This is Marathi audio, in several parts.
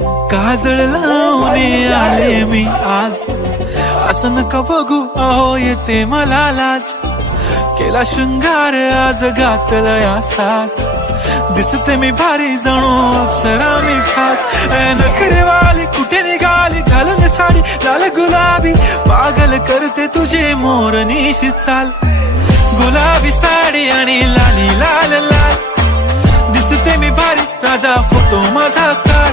काजळ लावणे आले मी आज, असं नका बघू अहो येते मला लाज. केला शृंगार आज घातलाय असाच, दिसते मी भारी जणू अप्सरा मी खास. नखरेवाली कुठे निघाली घालून साडी लाल गुलाबी, पागल करते तुझे मोरनीशी चाल. गुलाबी साडी आणि लाली लाल लाल, दिसते मी भारी राजा फोटो माझा काढ.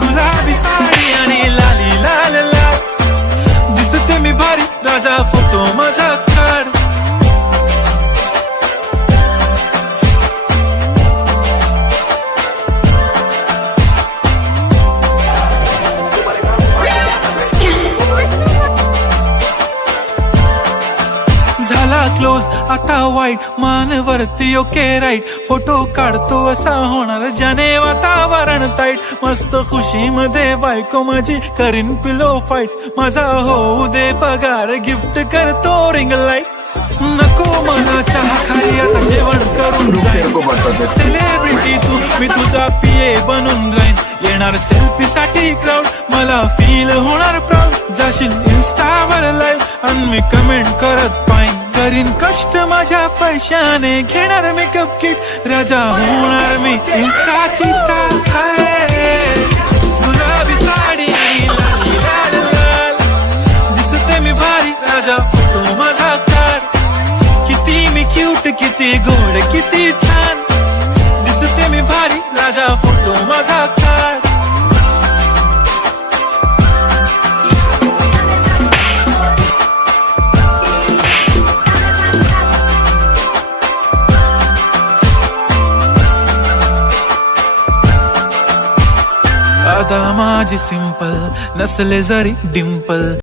गुलाबी साडी आणि लाली लाल लाल, दिसते मी भारी राजा फोटो माझा काढ. क्लोज आता वाईट मानवरती ओके राईट, फोटो काढतो असा होणार ज्याने वातावरण ताईट. मस्त खुशी मध्ये बायको माझी करीन पिलो फाईट, माझा होऊ दे पगार गिफ्ट करतो रिंग लाईट. नको मला चहा खाली आता जेवण करून सेलिब्रिटी तू, मी तुझा पिये बनून राहीन. येणार सेल्फी साठी क्राऊड, मला फील होणार प्राऊड. जाशील इन्स्टावर लाईव्ह आणि मी कमेंट करत पाहिन. करीन कष्ट माझ्या पैशाने, घेणार मेकअप किट, राजा होणार मी इन्स्टाची स्टार. गुलाबी साडी आणि लाली लाल लाल, दिसते मी भारी राजा फोटो माझा काढ. किती मी क्यूट किती गोड किती छान, दिसते मी भारी राजा फोटो माझा काढ. अदा माझी सिंपल नसले जरी डिंपल,